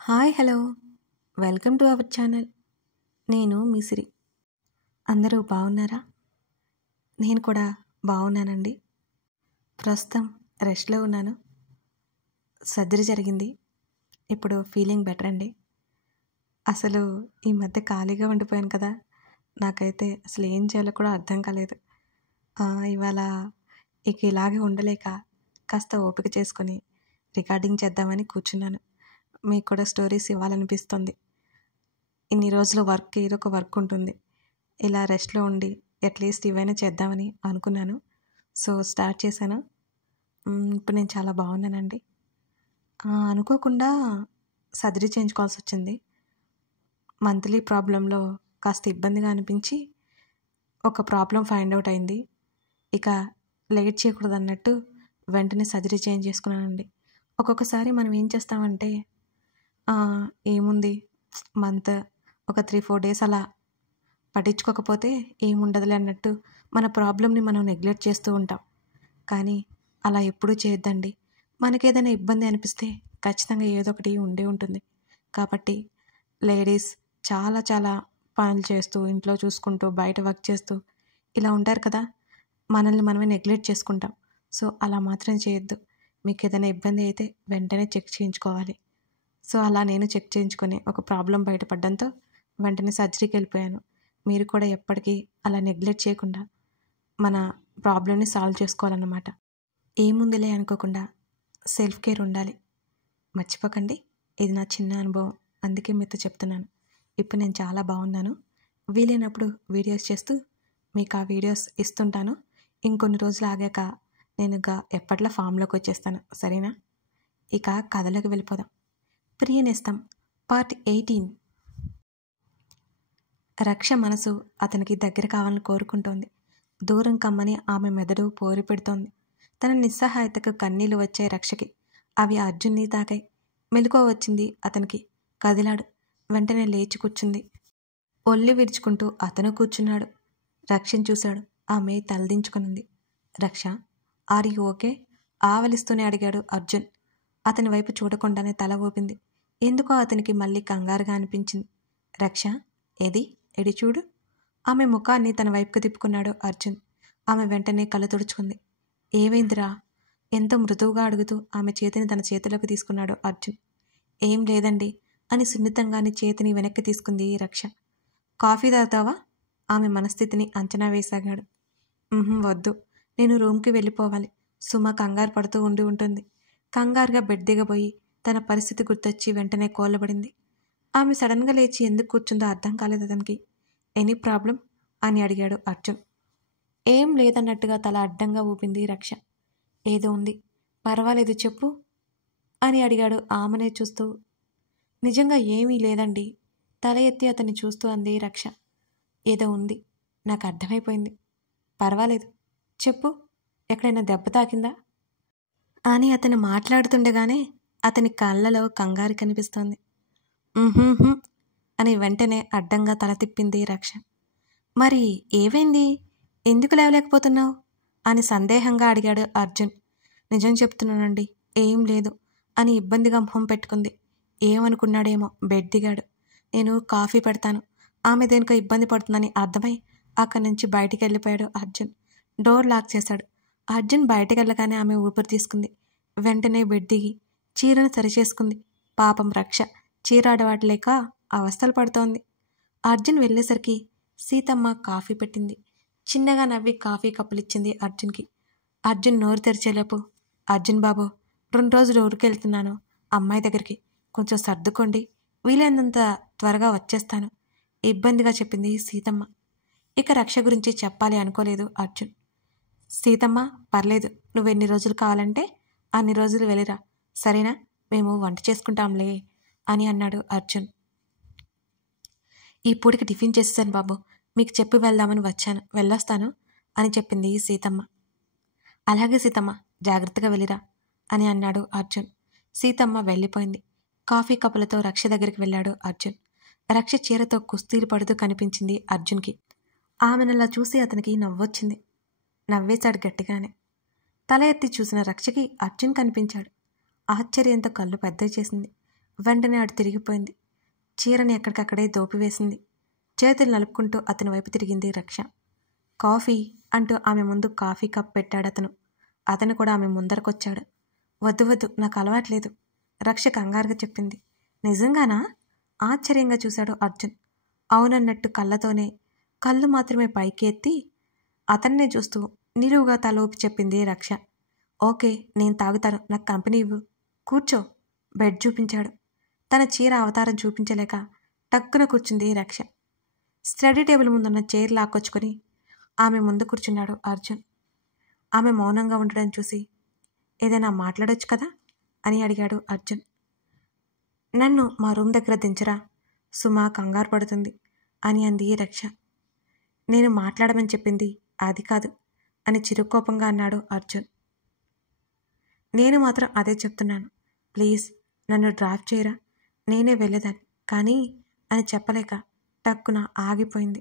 Hi hello welcome to our channel. నేను మీ సిరి. అందరూ బాగున్నారా? నేను కూడా బాగున్నానండి. ప్రస్తుతం రెస్ట్లో ఉన్నాను. సర్జరీ జరిగింది. ఇప్పుడు ఫీలింగ్ బెటర్ అండి. అసలు ఈ మధ్య ఖాళీగా ఉండిపోయాను కదా, నాకైతే అసలు ఏం చేయాలో కూడా అర్థం కాలేదు. ఇవాళ ఇక ఇలాగే ఉండలేక కాస్త ఓపిక చేసుకొని రికార్డింగ్ చేద్దామని కూర్చున్నాను. మీకు కూడా స్టోరీస్ ఇవ్వాలనిపిస్తుంది. ఇన్ని రోజులు వర్క్ ఏదో ఒక వర్క్ ఉంటుంది, ఇలా రెస్ట్లో ఉండి అట్లీస్ట్ ఇవైనా చేద్దామని అనుకున్నాను. సో స్టార్ట్ చేశాను. ఇప్పుడు నేను చాలా బాగున్నానండి. అనుకోకుండా సర్జరీ చేయించుకోవాల్సి వచ్చింది. మంత్లీ ప్రాబ్లంలో కాస్త ఇబ్బందిగా అనిపించి ఒక ప్రాబ్లం ఫైండ్ అవుట్ అయింది. ఇక లేట్ చేయకూడదు అన్నట్టు వెంటనే సర్జరీ చేంజ్ చేసుకున్నానండి. ఒక్కొక్కసారి మనం ఏం చేస్తామంటే ఏముంది మంత్ ఒక 3-4 డేస్ అలా పట్టించుకోకపోతే ఏముండదులే అన్నట్టు మన ప్రాబ్లమ్ని మనం నెగ్లెక్ట్ చేస్తూ ఉంటాం. కానీ అలా ఎప్పుడూ చేయొద్దండి. మనకి ఏదైనా ఇబ్బంది అనిపిస్తే ఖచ్చితంగా ఏదో ఒకటి ఉండే ఉంటుంది. కాబట్టి లేడీస్ చాలా చాలా పనులు చేస్తూ, ఇంట్లో చూసుకుంటూ, బయట వర్క్ చేస్తూ ఇలా ఉంటారు కదా, మనల్ని మనమే నెగ్లెక్ట్ చేసుకుంటాం. సో అలా మాత్రం చేయొద్దు. మీకు ఏదైనా ఇబ్బంది అయితే వెంటనే చెక్ చేయించుకోవాలి. సో అలా నేను చెక్ చేయించుకొని ఒక ప్రాబ్లం బయటపడడంతో వెంటనే సర్జరీకి వెళ్ళిపోయాను. మీరు కూడా ఎప్పటికీ అలా నెగ్లెక్ట్ చేయకుండా మన ప్రాబ్లమ్ని సాల్వ్ చేసుకోవాలన్నమాట. ఏముందిలే అనుకోకుండా సెల్ఫ్ కేర్ ఉండాలి. మర్చిపోకండి. ఇది నా చిన్న అనుభవం, అందుకే మీతో చెప్తున్నాను. ఇప్పుడు నేను చాలా బాగున్నాను. వీలైనప్పుడు వీడియోస్ చేస్తూ మీకు ఆ వీడియోస్ ఇస్తుంటాను. ఇంకొన్ని రోజులు ఆగాక నేను ఎప్పట్లా ఫామ్లోకి వచ్చేస్తాను, సరేనా? ఇక కథలోకి వెళ్ళిపోదాం. ప్రియనేస్తం పార్ట్ 18. రక్ష మనసు అతనికి దగ్గర కావాలని కోరుకుంటోంది. దూరం కమ్మని ఆమె మెదడు పోరి పెడుతోంది. తన నిస్సహాయతకు కన్నీళ్లు వచ్చాయి రక్షకి. అవి అర్జున్ని తాకాయి. మెలకువ వచ్చింది అతనికి. కదిలాడు. వెంటనే లేచి కూర్చుంది. ఒళ్ళు విరుచుకుంటూ అతను కూర్చున్నాడు. రక్షని చూశాడు. ఆమె తలదించుకునింది. రక్ష, ఆర్ యు ఓకే? ఆవలిస్తూనే అడిగాడు అర్జున్. అతని వైపు చూడకుండానే తల ఊపింది. ఎందుకో అతనికి మళ్ళీ కంగారుగా అనిపించింది. రక్ష, ఎడి చూడు. ఆమె ముఖాన్ని తన వైపుకు తిప్పుకున్నాడు అర్జున్. ఆమె వెంటనే కళ్ళు తుడుచుకుంది. ఏమైందిరా? ఎంతో మృదువుగా అడుగుతూ ఆమె చేతిని తన చేతిలోకి తీసుకున్నాడు అర్జున్. ఏం లేదండి అని సున్నితంగాని చేతిని వెనక్కి తీసుకుంది రక్ష. కాఫీ తాగుతావా? ఆమె మనస్థితిని అంచనా వేసాగాడు. వద్దు, నేను రూమ్కి వెళ్ళిపోవాలి. సుమ కంగారు పడుతూ ఉంటుంది. కంగారుగా బెడ్ దిగబోయి తన పరిస్థితి గుర్తొచ్చి వెంటనే కోల్లబడింది. ఆమె సడన్గా లేచి ఎందుకు కూర్చుందో అర్థం కాలేదు అతనికి. ఎనీ ప్రాబ్లం అని అడిగాడు అర్జున్. ఏం లేదన్నట్టుగా తల అడ్డంగా ఊపింది రక్ష. ఏదో ఉంది, పర్వాలేదు చెప్పు అని అడిగాడు ఆమెనే చూస్తూ. నిజంగా ఏమీ లేదండి, తల ఎత్తి అతన్ని చూస్తూ అంది రక్ష. ఏదో ఉంది, నాకు అర్థమైపోయింది. పర్వాలేదు చెప్పు, ఎక్కడైనా దెబ్బ తాకిందా అని అతను మాట్లాడుతుండగానే అతని కళ్ళలో కంగారు కనిపిస్తోంది. అని వెంటనే అడ్డంగా తల తిప్పింది రక్ష. మరి ఏమైంది? ఎందుకు లేవలేకపోతున్నావు అని సందేహంగా అడిగాడు అర్జున్. నిజం చెప్తున్నానండి, ఏం లేదు అని ఇబ్బందిగా మొహం పెట్టుకుంది. ఏమనుకున్నాడేమో బెడ్ దిగాడు. నేను కాఫీ పెడతాను. ఆమె దేనికో ఇబ్బంది పడుతుందని అర్థమై అక్కడి నుంచి బయటికి వెళ్ళిపోయాడు అర్జున్. డోర్ లాక్ చేశాడు. అర్జున్ బయటకు వెళ్ళగానే ఆమె ఊపిరి తీసుకుంది. వెంటనే బెడ్ దిగి చీరను సరిచేసుకుంది. పాపం రక్ష చీర అడవాటలేక అవస్థలు పడుతోంది. అర్జున్ వెళ్ళేసరికి సీతమ్మ కాఫీ పెట్టింది. చిన్నగా నవ్వి కాఫీ కప్పులిచ్చింది అర్జున్కి. అర్జున్ నోరు తెరిచేలోపు, అర్జున్ బాబు, 2 రోజులు ఊరికి వెళ్తున్నాను అమ్మాయి దగ్గరికి, కొంచెం సర్దుకోండి, వీలైనంత త్వరగా వచ్చేస్తాను ఇబ్బందిగా చెప్పింది సీతమ్మ. ఇక రక్ష గురించి చెప్పాలి అనుకోలేదు అర్జున్. సీతమ్మ, పర్లేదు, నువ్వెన్ని రోజులు కావాలంటే అన్ని రోజులు వెళ్ళిరా, సరేనా? మేము వంట చేసుకుంటాంలే అని అన్నాడు అర్జున్. ఈ పూటకి టిఫిన్ చేసేసాను బాబు, మీకు చెప్పి వెళ్దామని వచ్చాను, వెళ్ళొస్తాను అని చెప్పింది సీతమ్మ. అలాగే సీతమ్మ, జాగ్రత్తగా వెళ్ళిరా అని అన్నాడు అర్జున్. సీతమ్మ వెళ్ళిపోయింది. కాఫీ కప్పులతో రక్ష దగ్గరికి వెళ్ళాడు అర్జున్. రక్ష చీరతో కుస్తీలు పడుతూ కనిపించింది అర్జున్కి. ఆమెనలా చూసి అతనికి నవ్వొచ్చింది. నవ్వేశాడు గట్టిగానే. తల ఎత్తి చూసిన రక్షకి అర్జున్ కనిపించాడు. ఆశ్చర్యంతో కళ్ళు పెద్దవి చేసింది. వెంటనే అటు తిరిగిపోయింది. చీరని ఎక్కడికక్కడే దోపివేసింది. చేతులు నలుపుకుంటూ అతని వైపు తిరిగింది రక్ష. కాఫీ అంటూ ఆమె ముందు కాఫీ కప్ పెట్టాడతను. అతను కూడా ఆమె ముందరకొచ్చాడు. వద్దు వద్దు, నాకు అలవాట్లేదు, రక్ష కంగారుగా చెప్పింది. నిజంగానా? ఆశ్చర్యంగా చూశాడు అర్జున్. అవునన్నట్టు కళ్ళతోనే, కళ్ళు మాత్రమే పైకి ఎత్తి అతన్నే చూస్తూ నిలువుగా తలోపి చెప్పింది రక్ష. ఓకే, నేను తాగుతాను, నాకు కంపెనీ ఇవ్వు. కూర్చో. బెడ్ చూపించాడు. తన చీర అవతారం చూపించలేక టక్కున కూర్చుంది రక్ష. స్టడీ టేబుల్ ముందున్న చైర్ లాక్కొచ్చుకొని ఆమె ముందు కూర్చున్నాడు అర్జున్. ఆమె మౌనంగా ఉండడం చూసి, ఏదైనా మాట్లాడొచ్చు కదా అని అడిగాడు అర్జున్. నన్ను మా రూమ్ దగ్గర దించరా, సుమా కంగారు పడుతుంది అని అంది రక్ష. నేను మాట్లాడమని చెప్పింది అది కాదు అని చిరుకోపంగా అన్నాడు అర్జున్. నేను మాత్రం అదే చెప్తున్నాను, ప్లీజ్ నన్ను డ్రాప్ చేయరా, నేనే వెళ్ళేదాన్ని కానీ అని చెప్పలేక టక్కున ఆగిపోయింది.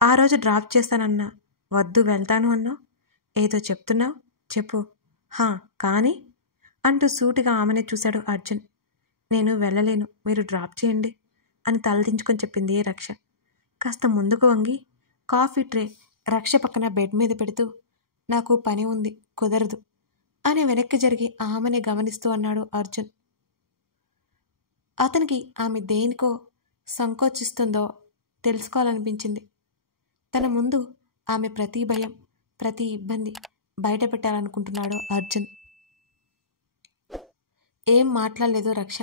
ఆ రోజు డ్రాప్ చేస్తానన్నా, వద్దు వెళ్తాను అన్నావు, ఏదో చెప్తున్నావు, చెప్పు. హా కానీ అంటూ సూటిగా ఆమెనే చూశాడు అర్జున్. నేను వెళ్ళలేను, మీరు డ్రాప్ చేయండి అని తలదించుకొని చెప్పింది రక్ష. కాస్త ముందుకు వంగి కాఫీ ట్రే రక్ష పక్కన బెడ్ మీద పెడుతూ, నాకు పని ఉంది, కుదరదు అని వెనక్కి జరిగి ఆమెనే గమనిస్తూ అన్నాడు అర్జున్. అతనికి ఆమె దేనికో సంకోచిస్తుందో తెలుసుకోవాలనిపించింది. తన ముందు ఆమె ప్రతి భయం, ప్రతి ఇబ్బంది బయట పెట్టాలనుకుంటున్నాడు అర్జున్. ఏం మాట్లాడలేదు రక్ష.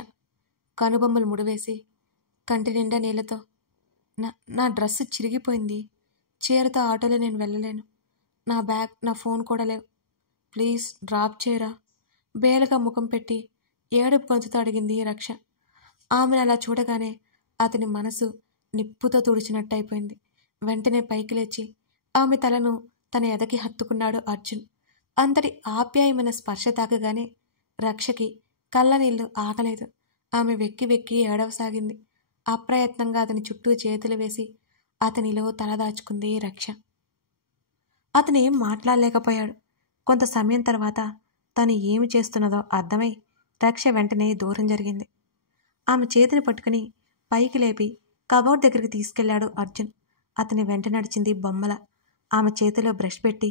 కనుబొమ్మలు ముడివేసి కంటి నిండా నీళ్ళతో, నా డ్రెస్సు చిరిగిపోయింది, చీరతో ఆటోలో నేను వెళ్ళలేను, నా బ్యాగ్ నా ఫోన్ కూడా లేవు, ప్లీజ్ డ్రాప్ చేయరా, బేలగా ముఖం పెట్టి ఏడుపు గొంతుతో అడిగింది రక్ష. ఆమెను అలా చూడగానే అతని మనసు నిప్పుతో తుడిచినట్టు అయిపోయింది. వెంటనే పైకి లేచి ఆమె తలను తన ఎదకి హత్తుకున్నాడు అర్జున్. అంతటి ఆప్యాయమైన స్పర్శ తాకగానే రక్షకి కళ్ళ నీళ్లు ఆగలేదు. ఆమె వెక్కి వెక్కి ఏడవసాగింది. అప్రయత్నంగా అతని చుట్టూ చేతులు వేసి అతనిలో తలదాచుకుంది రక్ష. అతనేం మాట్లాడలేకపోయాడు. కొంత సమయం తర్వాత తను ఏమి చేస్తున్నదో అర్థమై రక్ష వెంటనే దూరం జరిగింది. ఆమె చేతిని పట్టుకుని పైకి లేపి కబోర్డ్ దగ్గరికి తీసుకెళ్లాడు అర్జున్. అతని వెంట నడిచింది బొమ్మల. ఆమె చేతిలో బ్రష్ పెట్టి,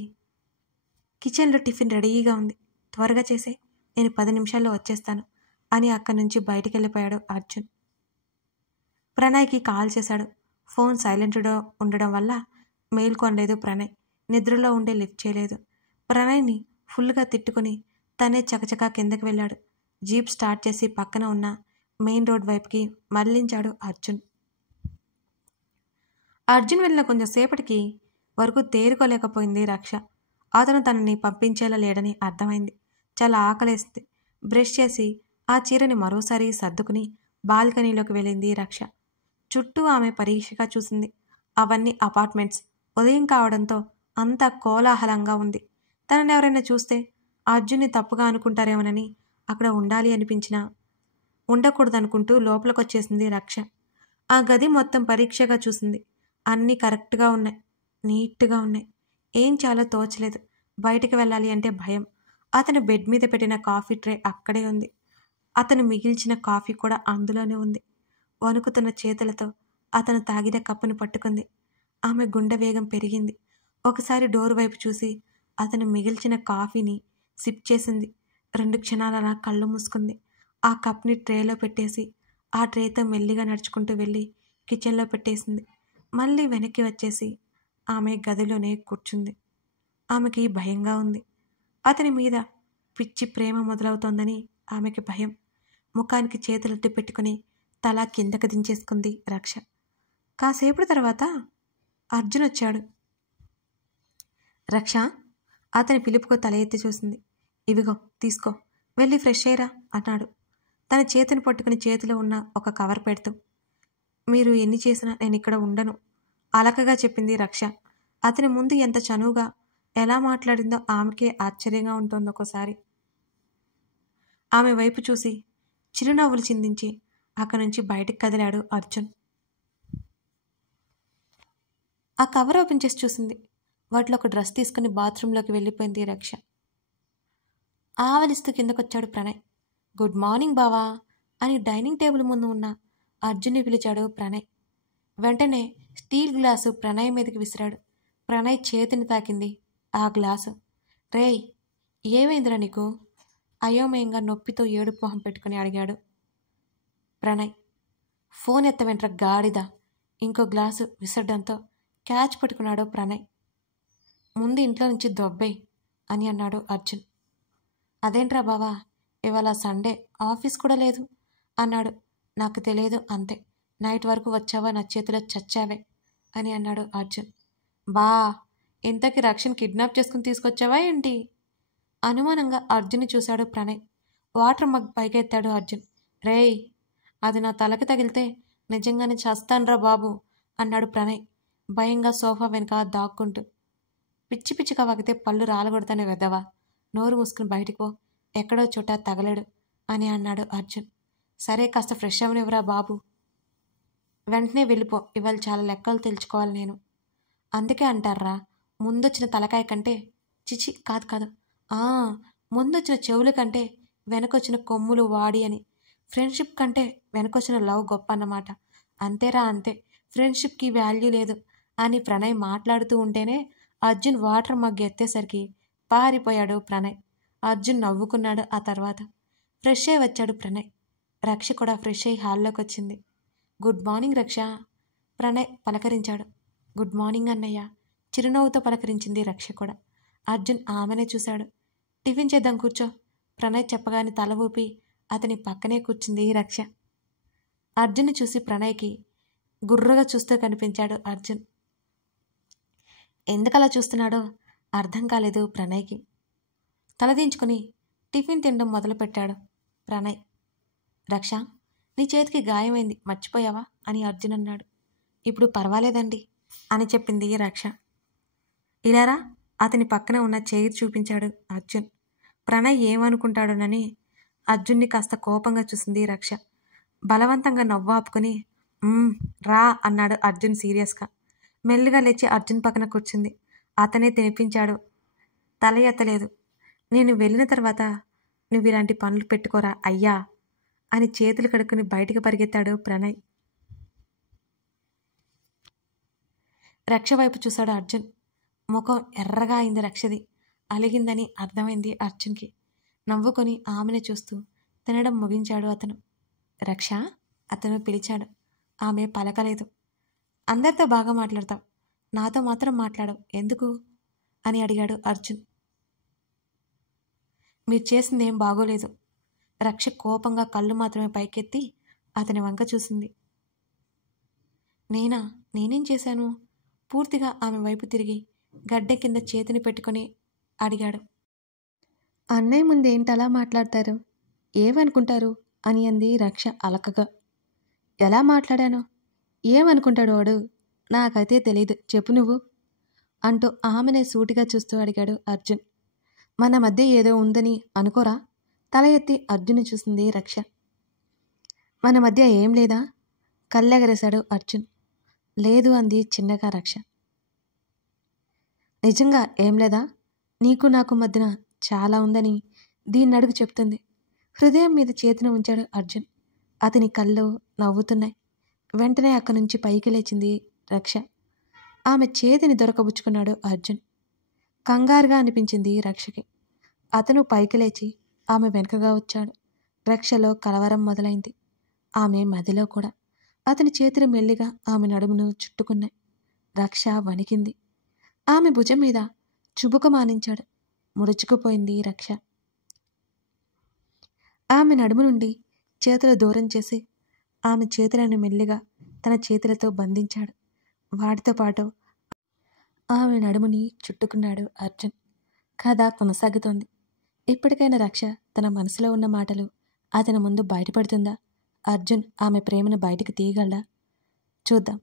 కిచెన్లో టిఫిన్ రెడీగా ఉంది, త్వరగా చేసే, నేను 10 నిమిషాల్లో వచ్చేస్తాను అని అక్కడి నుంచి బయటికి వెళ్ళిపోయాడు అర్జున్. ప్రణయ్కి కాల్ చేశాడు. ఫోన్ సైలెంట్లో ఉండడం వల్ల మేల్కొనలేదు ప్రణయ్. నిద్రలో ఉండే లిఫ్ట్ చేయలేదు. ప్రణయ్ని ఫుల్గా తిట్టుకుని తనే చకచకా కిందకి వెళ్ళాడు. జీప్ స్టార్ట్ చేసి పక్కన ఉన్న మెయిన్ రోడ్ వైపుకి మళ్లించాడు అర్జున్. అర్జున్ వెళ్ళిన కొంచెం సేపటికి వరకు తేరుకోలేకపోయింది రక్ష. అతను తనని పంపించేలా లేడని అర్థమైంది. చాలా ఆకలేస్తుంది. బ్రష్ చేసి ఆ చీరని మరోసారి సర్దుకుని బాల్కనీలోకి వెళ్ళింది రక్ష. చుట్టూ ఆమె పరీక్షగా చూసింది. అవన్నీ అపార్ట్మెంట్స్. ఉదయం కావడంతో అంతా కోలాహలంగా ఉంది. తనని ఎవరైనా చూస్తే అర్జున్ని తప్పుగా అనుకుంటారేమోనని అక్కడ ఉండాలి అనిపించినా ఉండకూడదనుకుంటూ లోపలికొచ్చేసింది రక్ష. ఆ గది మొత్తం పరీక్షగా చూసింది. అన్నీ కరెక్ట్గా ఉన్నాయి, నీట్గా ఉన్నాయి. ఏం చాలో తోచలేదు. బయటికి వెళ్ళాలి అంటే భయం. అతను బెడ్ మీద పెట్టిన కాఫీ ట్రే అక్కడే ఉంది. అతను మిగిల్చిన కాఫీ కూడా అందులోనే ఉంది. వణుకుతున్న చేతులతో అతను తాగిన కప్పుని పట్టుకుంది. ఆమె గుండె వేగం పెరిగింది. ఒకసారి డోర్ వైపు చూసి అతను మిగిల్చిన కాఫీని సిప్ చేసింది. 2 క్షణాలు అలా కళ్ళు మూసుకుంది. ఆ కప్ని ట్రేలో పెట్టేసి ఆ ట్రేతో మెల్లిగా నడుచుకుంటూ వెళ్ళి కిచెన్లో పెట్టేసింది. మళ్ళీ వెనక్కి వచ్చేసి ఆమె గదిలోనే కూర్చుంది. ఆమెకి భయంగా ఉంది. అతని మీద పిచ్చి ప్రేమ మొదలవుతోందని ఆమెకి భయం. ముఖానికి చేతులెట్టి పెట్టుకుని తల కిందకి దించేసుకుంది రక్ష. కాసేపటి తర్వాత అర్జున్ వచ్చాడు. రక్ష అతని పిలుపుకు తల ఎత్తి చూసింది. ఇవిగో తీసుకో, వెళ్ళి ఫ్రెష్ అయ్యరా అన్నాడు. తన చేతిని పట్టుకుని చేతిలో ఉన్న ఒక కవర్ పెడుతూ, మీరు ఎన్ని చేసినా నేను ఇక్కడ ఉండను అలకగా చెప్పింది రక్ష. అతని ముందు ఎంత చనువుగా ఎలా మాట్లాడిందో ఆమెకే ఆశ్చర్యంగా ఉంటుంది ఒక్కోసారి. ఆమె వైపు చూసి చిరునవ్వులు చిందించి అక్కడి నుంచి బయటికి కదిలాడు అర్జున్. ఆ కవర్ ఓపెన్ చేసి చూసింది. వాటిలో ఒక డ్రెస్ తీసుకుని బాత్రూంలోకి వెళ్ళిపోయింది రక్ష. ఆవలిస్తూ కిందకొచ్చాడు ప్రణయ్. గుడ్ మార్నింగ్ బావా అని డైనింగ్ టేబుల్ ముందు ఉన్న అర్జున్ని పిలిచాడు ప్రణయ్. వెంటనే స్టీల్ గ్లాసు ప్రణయ్ మీదకి విసిరాడు. ప్రణయ్ చేతిని తాకింది ఆ గ్లాసు. రేయ్, ఏమైందిరా నీకు? అయోమయంగా నొప్పితో ఏడుపు మొహం పెట్టుకుని అడిగాడు ప్రణయ్. ఫోన్ ఎత్తవెంట్రా గాడిద! ఇంకో గ్లాసు విసరడంతో క్యాచ్ పట్టుకున్నాడు ప్రణయ్. ముందు ఇంట్లో నుంచి దొబ్బేయ్ అని అన్నాడు అర్జున్. అదేంట్రా బావా, ఇవాళ సండే, ఆఫీస్ కూడా లేదు అన్నాడు. నాకు తెలియదు అంతే, నైట్ వరకు వచ్చావా నా చేతిలో చచ్చావే అని అన్నాడు అర్జున్. బా, ఇంతకీ రక్షణ్ కిడ్నాప్ చేసుకుని తీసుకొచ్చావా ఏంటి? అనుమానంగా అర్జున్ని చూశాడు ప్రణయ్. వాటర్ మగ్ పైకెత్తాడు అర్జున్. రేయ్, అది నా తలకి తగిలితే నిజంగానే చస్తాన్రా బాబు అన్నాడు ప్రణయ్ భయంగా సోఫా వెనుక దాక్కుంటూ. పిచ్చి పిచ్చిగా వాగితే పళ్ళు రాలగొడతానే వెదవా, నోరు మూసుకుని బయటికి పో, ఎక్కడో చోట తగలడు అని అన్నాడు అర్జున్. సరే, కాస్త ఫ్రెష్ అవనివ్వరా బాబు, వెంటనే వెళ్ళిపో, ఇవాళ చాలా లెక్కలు తెలుసుకోవాలి నేను. అందుకే అంటారా, ముందొచ్చిన తలకాయ కంటే, చిచి కాదు కాదు, ముందొచ్చిన చెవుల కంటే వెనకొచ్చిన కొమ్ములు వాడి అని. ఫ్రెండ్షిప్ కంటే వెనకొచ్చిన లవ్ గొప్ప అన్నమాట. అంతేరా అంతే, ఫ్రెండ్షిప్కి వాల్యూ లేదు అని ప్రణయ్ మాట్లాడుతూ ఉంటేనే అర్జున్ వాటర్ మగ్ ఎత్తేసరికి పారిపోయాడు ప్రణయ్. అర్జున్ నవ్వుకున్నాడు. ఆ తర్వాత ఫ్రెష్ అయి వచ్చాడు ప్రణయ్. రక్ష కూడా ఫ్రెష్ అయి హాల్లోకి వచ్చింది. గుడ్ మార్నింగ్ రక్ష, ప్రణయ్ పలకరించాడు. గుడ్ మార్నింగ్ అన్నయ్య, చిరునవ్వుతో పలకరించింది రక్ష కూడా. అర్జున్ ఆమెనే చూశాడు. టిఫిన్ చేద్దాం కూర్చో, ప్రణయ్ చెప్పగానే తల ఊపి అతని పక్కనే కూర్చుంది రక్ష. అర్జున్ని చూసి ప్రణయ్కి గుర్రగా చూస్తూ కనిపించాడు అర్జున్. ఎందుకలా చూస్తున్నాడో అర్థం కాలేదు ప్రణయ్కి. తలదించుకుని టిఫిన్ తినడం మొదలుపెట్టాడు ప్రణయ్. రక్ష, నీ చేతికి గాయమైంది, మర్చిపోయావా అని అర్జున్ అన్నాడు. ఇప్పుడు పర్వాలేదండి అని చెప్పింది రక్ష. ఇలారా, అతని పక్కన ఉన్న చైర్ చూపించాడు అర్జున్. ప్రణయ్ ఏమనుకుంటాడోనని అర్జున్ని కాస్త కోపంగా చూసింది రక్ష. బలవంతంగా నవ్వు ఆపుకుని రా అన్నాడు అర్జున్ సీరియస్గా. మెల్లిగా లేచి అర్జున్ పక్కన కూర్చుంది. అతనే తినిపించాడు. తల ఎత్తలేదు. నేను వెళ్ళిన తర్వాత నువ్వు ఇలాంటి పనులు పెట్టుకోరా అయ్యా అని చేతులు కడుక్కుని బయటికి పరిగెత్తాడు ప్రణయ్. రక్ష వైపు చూశాడు అర్జున్. ముఖం ఎర్రగా అయింది రక్షది. అలిగిందని అర్థమైంది అర్జున్కి. నవ్వుకొని ఆమెను చూస్తూ తినడం ముగించాడు అతను. రక్ష అతను పిలిచాడు. ఆమె పలకలేదు. అందరితో బాగా మాట్లాడతావు, నాతో మాత్రం మాట్లాడవు ఎందుకు అని అడిగాడు అర్జున్. మీరు చేసిందేం బాగోలేదు. రక్ష కోపంగా కళ్ళు మాత్రమే పైకెత్తి అతని వంక చూసింది. నేనేం చేశాను? పూర్తిగా ఆమె వైపు తిరిగి గడ్డె కింద చేతిని పెట్టుకొని అడిగాడు. అన్నయ్య ముందేంటలా మాట్లాడతారు, ఏమనుకుంటారు అని అంది రక్ష అలకగా. ఎలా మాట్లాడాను? ఏమనుకుంటాడు వాడు? నాకైతే తెలీదు, చెప్పు నువ్వు అంటూ ఆమెనే సూటిగా చూస్తూ అడిగాడు అర్జున్. మన మధ్య ఏదో ఉందని అనుకోరా? తల ఎత్తి అర్జున్ని చూసింది రక్ష. మన మధ్య ఏం లేదా? కళ్ళెగరేశాడు అర్జున్. లేదు అంది చిన్నగా రక్ష. నిజంగా ఏం లేదా? నీకు నాకు మధ్యన చాలా ఉందని దీన్ని అడుగు చెప్తుంది. హృదయం మీద చేతిని ఉంచాడు అర్జున్. అతని కళ్ళు నవ్వుతున్నాయి. వెంటనే అక్కడి నుంచి పైకి లేచింది రక్ష. ఆమె చేతిని దొరకబుచ్చుకున్నాడు అర్జున్. కంగారుగా అనిపించింది రక్షకి. అతను పైకి లేచి ఆమె వెనుకగా వచ్చాడు. రక్షలో కలవరం మొదలైంది. ఆమె మదిలో కూడా. అతని చేతులు మెల్లిగా ఆమె నడుమును చుట్టుకున్నాయి. రక్ష వణికింది. ఆమె భుజం మీద చుబుకమానించాడు. ముడుచుకుపోయింది రక్ష. ఆమె నడుము నుండి చేతులు దూరం చేసి ఆమె చేతులను మెల్లిగా తన చేతులతో బంధించాడు. వాటితో పాటు ఆమె నడుముని చుట్టుకున్నాడు అర్జున్. కథ కొనసాగుతోంది. ఇప్పటికైనా రక్ష తన మనసులో ఉన్న మాటలు అతని ముందు బయటపడుతుందా? అర్జున్ ఆమె ప్రేమను బయటికి తీయగలడా? చూద్దాం.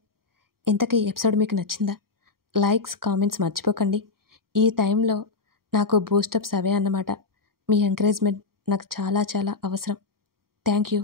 ఇంతకీ ఎపిసోడ్ మీకు నచ్చిందా? లైక్స్, కామెంట్స్ మర్చిపోకండి. ఈ టైంలో నాకు బూస్టప్స్ అవే అన్నమాట. మీ ఎంకరేజ్మెంట్ నాకు చాలా చాలా అవసరం. Thank you.